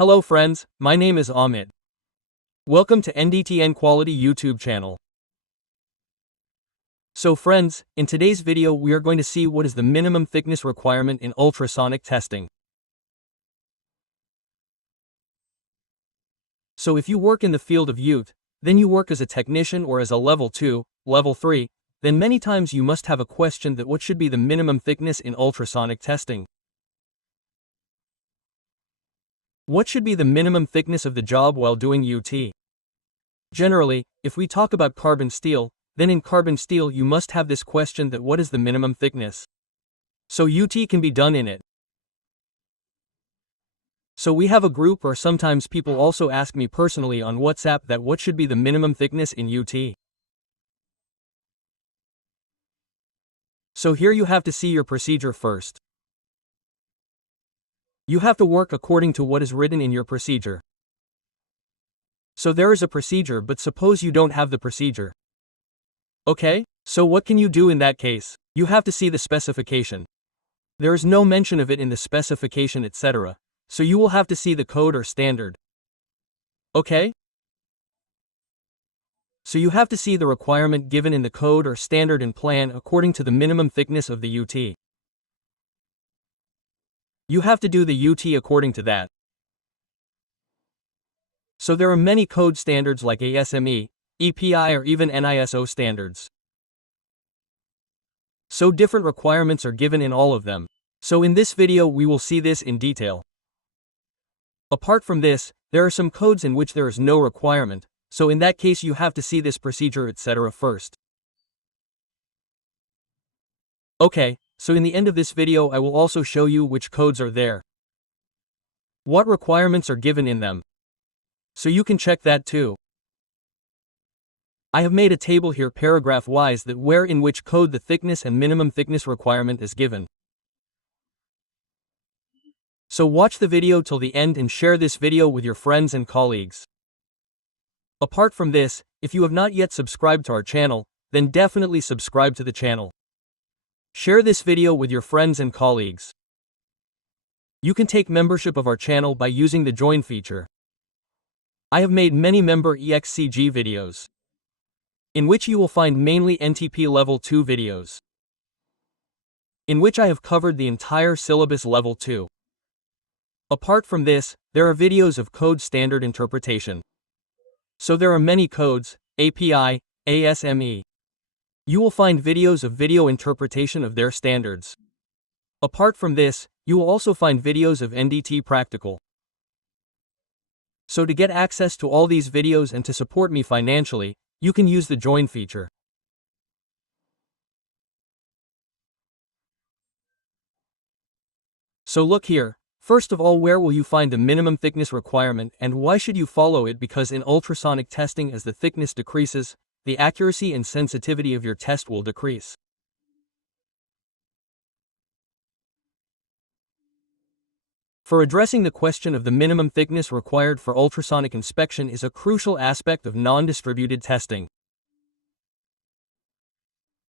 Hello friends, my name is Amit. Welcome to NDTN Quality YouTube channel. So friends, in today's video we are going to see what is the minimum thickness requirement in ultrasonic testing. So if you work in the field of UT, then you work as a technician or as a level 2, level 3, then many times you must have a question that what should be the minimum thickness in ultrasonic testing. What should be the minimum thickness of the job while doing UT? Generally, if we talk about carbon steel, then in carbon steel you must have this question that what is the minimum thickness? So UT can be done in it. So we have a group, or sometimes people also ask me personally on WhatsApp that what should be the minimum thickness in UT. So here you have to see your procedure first. You have to work according to what is written in your procedure. So there is a procedure, but suppose you don't have the procedure. Okay, so what can you do in that case? You have to see the specification. There is no mention of it in the specification, etc. So you will have to see the code or standard. Okay? So you have to see the requirement given in the code or standard and plan according to the minimum thickness of the UT. You have to do the UT according to that. So there are many code standards like ASME, EPI, or even NISO standards. So different requirements are given in all of them. So in this video we will see this in detail. Apart from this, there are some codes in which there is no requirement, so in that case you have to see this procedure, etc. first. Okay, so in the end of this video I will also show you which codes are there. What requirements are given in them. So you can check that too. I have made a table here paragraph-wise that where in which code the thickness and minimum thickness requirement is given. So watch the video till the end and share this video with your friends and colleagues. Apart from this, if you have not yet subscribed to our channel, then definitely subscribe to the channel. Share this video with your friends and colleagues. You can take membership of our channel by using the join feature. I have made many member EXCG videos, in which you will find mainly NTP Level 2 videos, in which I have covered the entire syllabus Level 2. Apart from this, there are videos of code standard interpretation. So there are many codes, API, ASME. You will find videos of video interpretation of their standards. Apart from this, you will also find videos of NDT practical. So to get access to all these videos and to support me financially, you can use the join feature. So look here, first of all, where will you find the minimum thickness requirement and why should you follow it? Because in ultrasonic testing, as the thickness decreases, the accuracy and sensitivity of your test will decrease. For addressing the question of the minimum thickness required for ultrasonic inspection is a crucial aspect of non-distributed testing.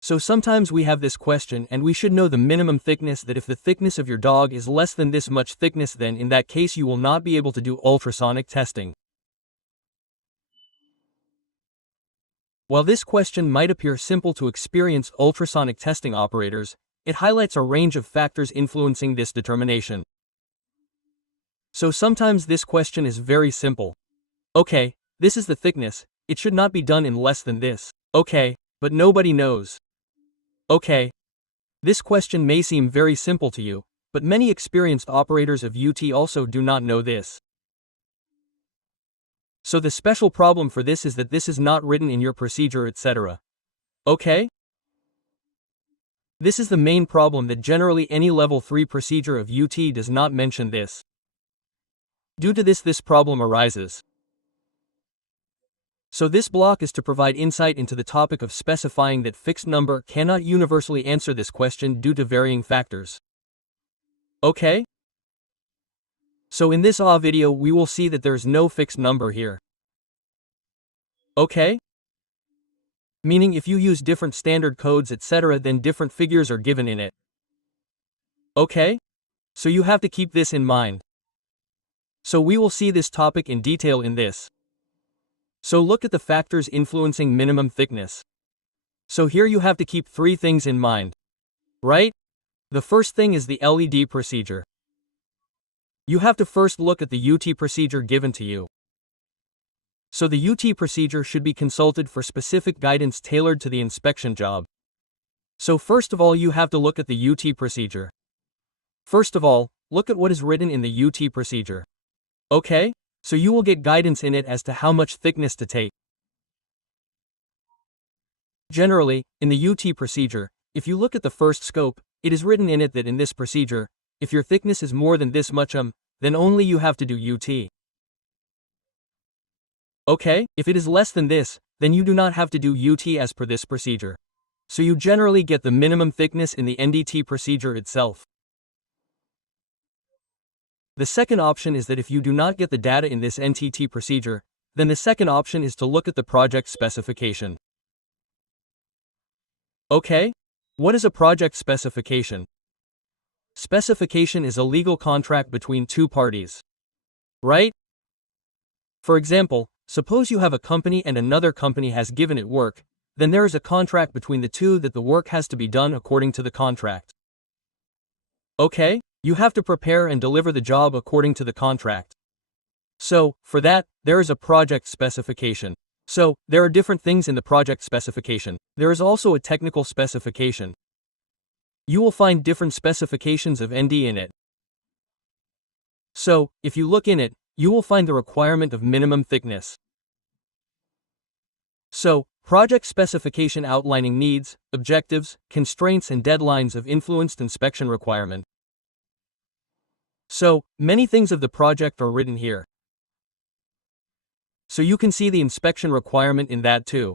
So sometimes we have this question and we should know the minimum thickness, that if the thickness of your dog is less than this much thickness, then in that case you will not be able to do ultrasonic testing. While this question might appear simple to experienced ultrasonic testing operators, it highlights a range of factors influencing this determination. So sometimes this question is very simple. Okay, this is the thickness, it should not be done in less than this. Okay, but nobody knows. Okay. This question may seem very simple to you, but many experienced operators of UT also do not know this. So the special problem for this is that this is not written in your procedure, etc. Okay? This is the main problem, that generally any level 3 procedure of UT does not mention this. Due to this problem arises. So this block is to provide insight into the topic of specifying that fixed number cannot universally answer this question due to varying factors. Okay? So in this video we will see that there is no fixed number here. Okay? Meaning if you use different standard codes, etc., then different figures are given in it. Okay? So you have to keep this in mind. So we will see this topic in detail in this. So look at the factors influencing minimum thickness. So here you have to keep 3 things in mind. Right? The first thing is the LED procedure. You have to first look at the UT procedure given to you. So the UT procedure should be consulted for specific guidance tailored to the inspection job. So first of all you have to look at the UT procedure. First of all, look at what is written in the UT procedure. Okay? So you will get guidance in it as to how much thickness to take. Generally, in the UT procedure, if you look at the first scope, it is written in it that in this procedure, if your thickness is more than this much then only you have to do UT. Okay, if it is less than this, then you do not have to do UT as per this procedure. So you generally get the minimum thickness in the NDT procedure itself. The second option is that if you do not get the data in this NTT procedure, then the second option is to look at the project specification. Okay? What is a project specification? Specification is a legal contract between 2 parties. Right? For example, suppose you have a company and another company has given it work, then there is a contract between the two that the work has to be done according to the contract. Okay? You have to prepare and deliver the job according to the contract. So, for that, there is a project specification. So, there are different things in the project specification. There is also a technical specification. You will find different specifications of ND in it. So, if you look in it, you will find the requirement of minimum thickness. So, project specification outlining needs, objectives, constraints and deadlines of influenced inspection requirement. So, many things of the project are written here. So you can see the inspection requirement in that too.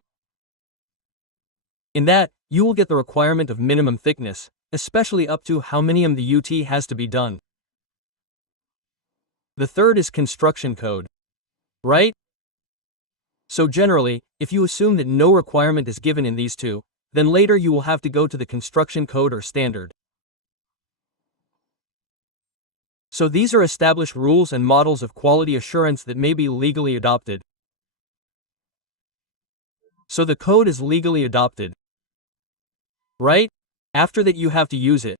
In that, you will get the requirement of minimum thickness, especially up to how many the UT has to be done. The third is construction code. Right? So generally, if you assume that no requirement is given in these two, then later you will have to go to the construction code or standard. So these are established rules and models of quality assurance that may be legally adopted. So the code is legally adopted. Right? After that you have to use it.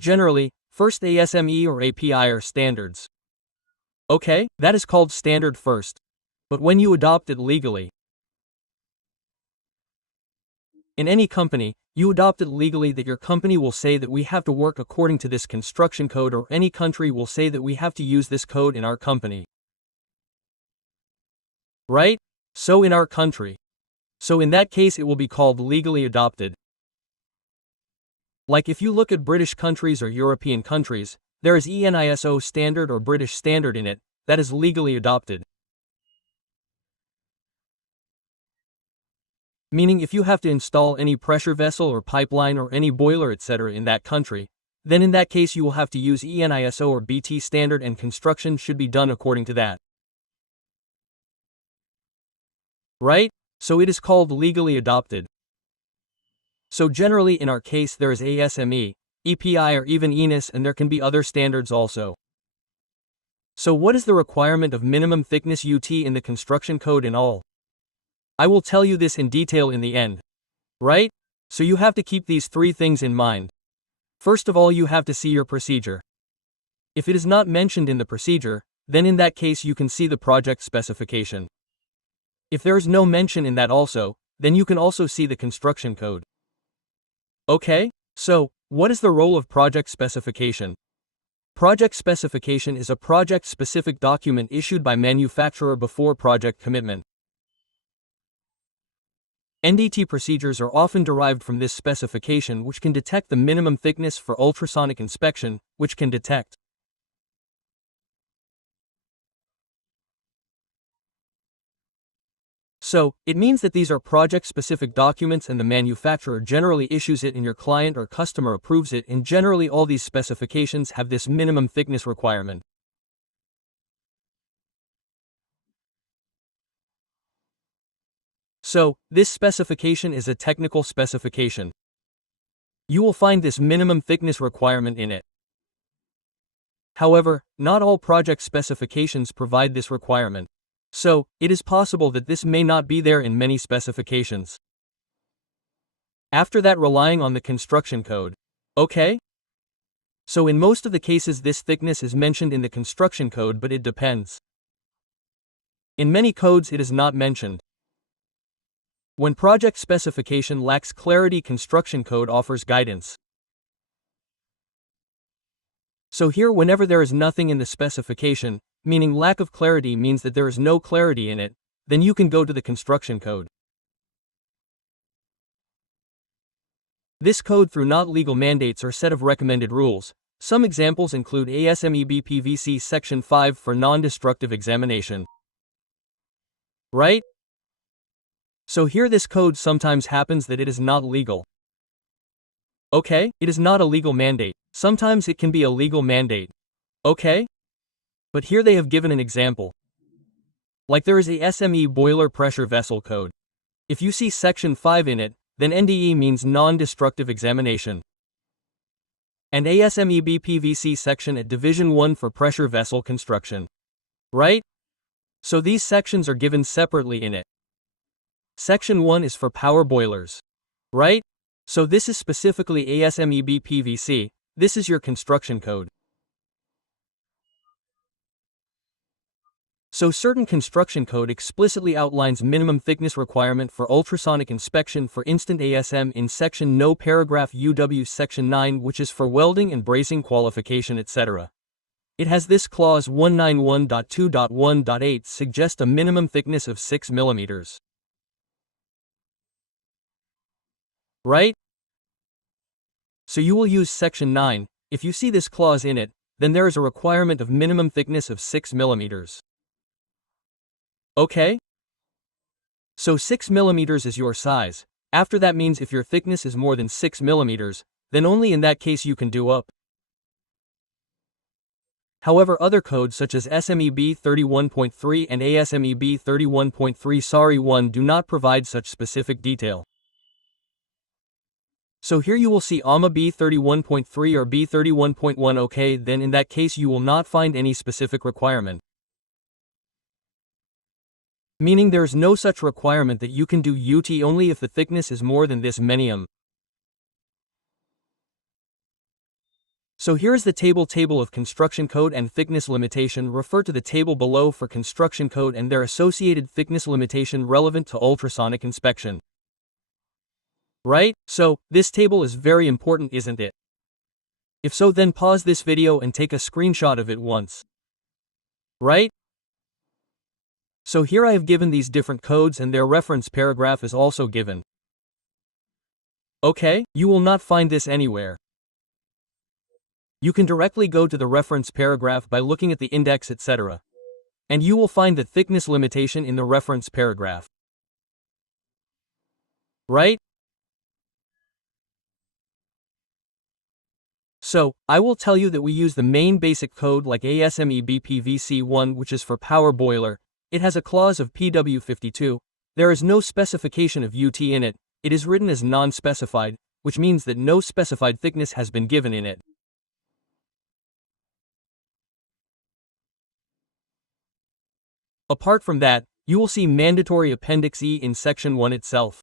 Generally, first ASME or API are standards. Okay, that is called standard first. But when you adopt it legally, in any company, you adopt it legally that your company will say that we have to work according to this construction code, or any country will say that we have to use this code in our company. Right? So in our country. So in that case it will be called legally adopted. Like if you look at British countries or European countries, there is ENISO standard or British standard in it, that is legally adopted. Meaning if you have to install any pressure vessel or pipeline or any boiler etc. in that country, then in that case you will have to use ENISO or BT standard and construction should be done according to that. Right? So it is called legally adopted. So generally in our case there is ASME, EPI or even ENIS, and there can be other standards also. So what is the requirement of minimum thickness UT in the construction code in all? I will tell you this in detail in the end. Right? So you have to keep these 3 things in mind. First of all you have to see your procedure. If it is not mentioned in the procedure, then in that case you can see the project specification. If there is no mention in that also, then you can also see the construction code. Okay? So, what is the role of project specification? Project specification is a project-specific document issued by manufacturer before project commitment. NDT procedures are often derived from this specification, which can detect the minimum thickness for ultrasonic inspection, which can detect. So, it means that these are project-specific documents and the manufacturer generally issues it and your client or customer approves it, and generally all these specifications have this minimum thickness requirement. So, this specification is a technical specification. You will find this minimum thickness requirement in it. However, not all project specifications provide this requirement. So, it is possible that this may not be there in many specifications. After that, relying on the construction code. Okay? So in most of the cases this thickness is mentioned in the construction code, but it depends. In many codes it is not mentioned. When project specification lacks clarity, construction code offers guidance. So here, whenever there is nothing in the specification, meaning lack of clarity means that there is no clarity in it, then you can go to the construction code. This code through not legal mandates or set of recommended rules. Some examples include ASME PVC Section 5 for non-destructive examination. Right? So here this code sometimes happens that it is not legal. Okay, it is not a legal mandate. Sometimes it can be a legal mandate. Okay? But here they have given an example. Like there is a SME boiler pressure vessel code. If you see Section 5 in it, then NDE means non-destructive examination. And ASME BPVC section at Division 1 for pressure vessel construction. Right? So these sections are given separately in it. Section 1 is for power boilers. Right? So this is specifically ASME BPVC, this is your construction code. So certain construction code explicitly outlines minimum thickness requirement for ultrasonic inspection, for instant ASM in section no paragraph UW section 9, which is for welding and bracing qualification, etc. It has this clause 191.2.1.8 suggest a minimum thickness of 6 mm. Right? So you will use section 9. If you see this clause in it, then there is a requirement of minimum thickness of 6 mm. Okay? So 6 mm is your size. After that means if your thickness is more than 6 mm, then only in that case you can do up. However, other codes such as SMEB 31.3 and ASMEB 31.3 1 do not provide such specific detail. So here you will see AMA B31.3 or B31.1. Okay, then in that case you will not find any specific requirement. Meaning there is no such requirement that you can do UT only if the thickness is more than this many mm. So here is the table of construction code and thickness limitation. Refer to the table below for construction code and their associated thickness limitation relevant to ultrasonic inspection. Right? So, this table is very important, isn't it? If so, then pause this video and take a screenshot of it once. Right? So here I have given these different codes and their reference paragraph is also given. Okay, you will not find this anywhere. You can directly go to the reference paragraph by looking at the index, etc. And you will find the thickness limitation in the reference paragraph. Right? So, I will tell you that we use the main basic code like ASME BPVC1, which is for power boiler. It has a clause of PW52. There is no specification of UT in it. It is written as non-specified, which means that no specified thickness has been given in it. Apart from that, you will see mandatory Appendix E in Section 1 itself.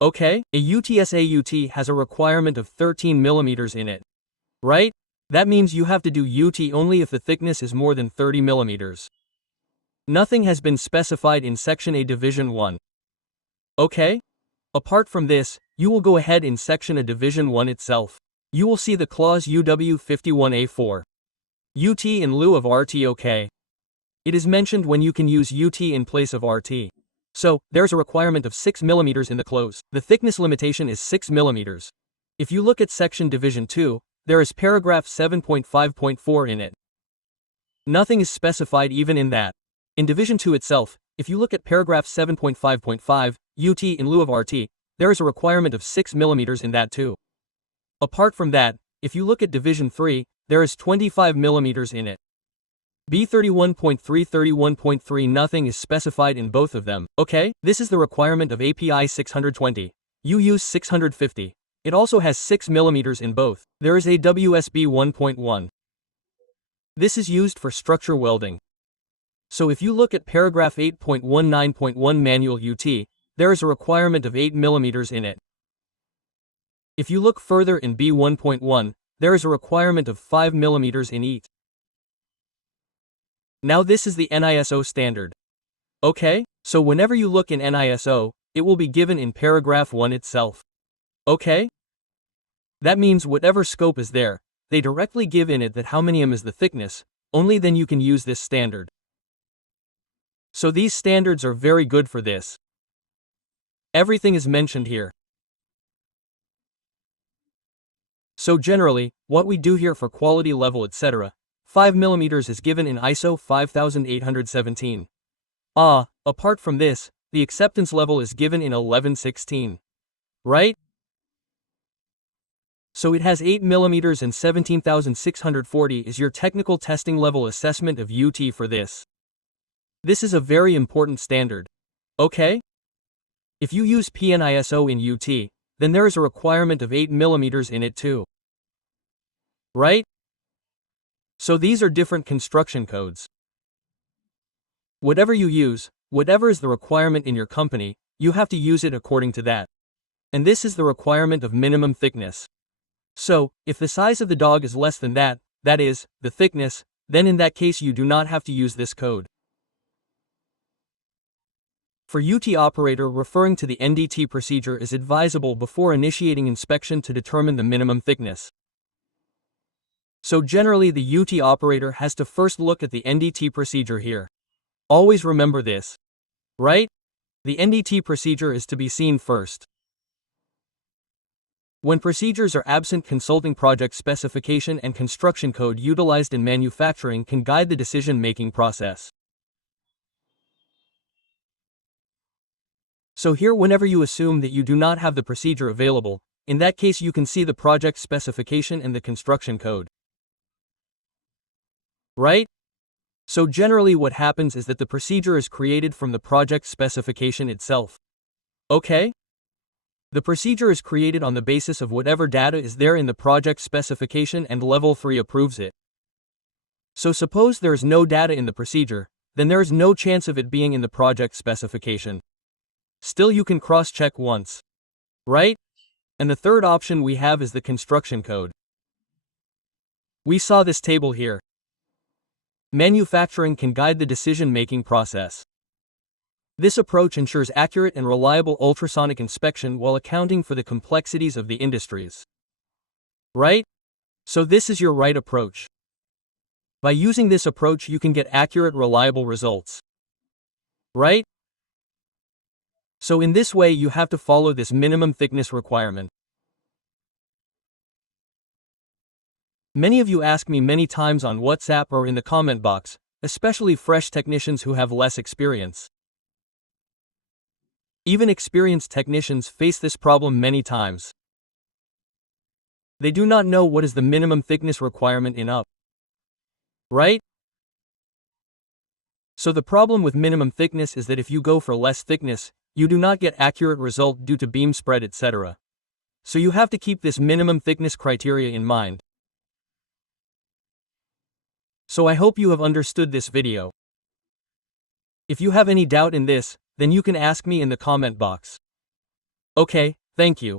Okay, a UTSA UT has a requirement of 13 mm in it. Right? That means you have to do UT only if the thickness is more than 30 mm. Nothing has been specified in Section A Division 1. Okay? Apart from this, you will go ahead in Section A Division 1 itself. You will see the clause UW51A4. UT in lieu of RT. Okay. It is mentioned when you can use UT in place of RT. So, there's a requirement of 6 mm in the clause. The thickness limitation is 6 mm. If you look at Section Division 2, there is paragraph 7.5.4 in it. Nothing is specified even in that. In Division 2 itself, if you look at paragraph 7.5.5, UT in lieu of RT, there is a requirement of 6 mm in that too. Apart from that, if you look at Division 3, there is 25 mm in it. B31.3 31.3 nothing is specified in both of them. Okay, this is the requirement of API 620. You use 650. It also has 6 mm in both. There is a WSB 1.1. This is used for structure welding. So if you look at paragraph 8.19.1 manual UT, there is a requirement of 8 mm in it. If you look further in B1.1, there is a requirement of 5 mm in EAT. Now this is the NISO standard. Okay? So whenever you look in NISO, it will be given in paragraph 1 itself. Okay? That means whatever scope is there, they directly give in it that how many mm is the thickness, only then you can use this standard. So these standards are very good for this. Everything is mentioned here. So generally, what we do here for quality level etc., 5 mm is given in ISO 5817. Apart from this, the acceptance level is given in 1116. Right? So it has 8 mm and 17,640 is your technical testing level assessment of UT for this. This is a very important standard. Okay? If you use PNISO in UT, then there is a requirement of 8 mm in it too. Right? So these are different construction codes. Whatever you use, whatever is the requirement in your company, you have to use it according to that. And this is the requirement of minimum thickness. So, if the size of the dog is less than that is, the thickness, then in that case you do not have to use this code. For UT operator, referring to the NDT procedure is advisable before initiating inspection to determine the minimum thickness. So generally the UT operator has to first look at the NDT procedure here. Always remember this. Right? The NDT procedure is to be seen first. When procedures are absent, consulting project specification and construction code utilized in manufacturing can guide the decision-making process. So here, whenever you assume that you do not have the procedure available, in that case you can see the project specification and the construction code. Right? So generally what happens is that the procedure is created from the project specification itself. Okay? The procedure is created on the basis of whatever data is there in the project specification and level 3 approves it. So suppose there is no data in the procedure, then there is no chance of it being in the project specification. Still you can cross-check once. Right? And the third option we have is the construction code. We saw this table here. Manufacturing can guide the decision-making process. This approach ensures accurate and reliable ultrasonic inspection while accounting for the complexities of the industries. Right? So this is your right approach. By using this approach you can get accurate, reliable results. Right? So in this way you have to follow this minimum thickness requirement. Many of you ask me many times on WhatsApp or in the comment box, especially fresh technicians who have less experience. Even experienced technicians face this problem many times. They do not know what is the minimum thickness requirement in UP. Right? So the problem with minimum thickness is that if you go for less thickness, you do not get accurate result due to beam spread etc. So you have to keep this minimum thickness criteria in mind. So I hope you have understood this video. If you have any doubt in this, then you can ask me in the comment box. Okay, thank you.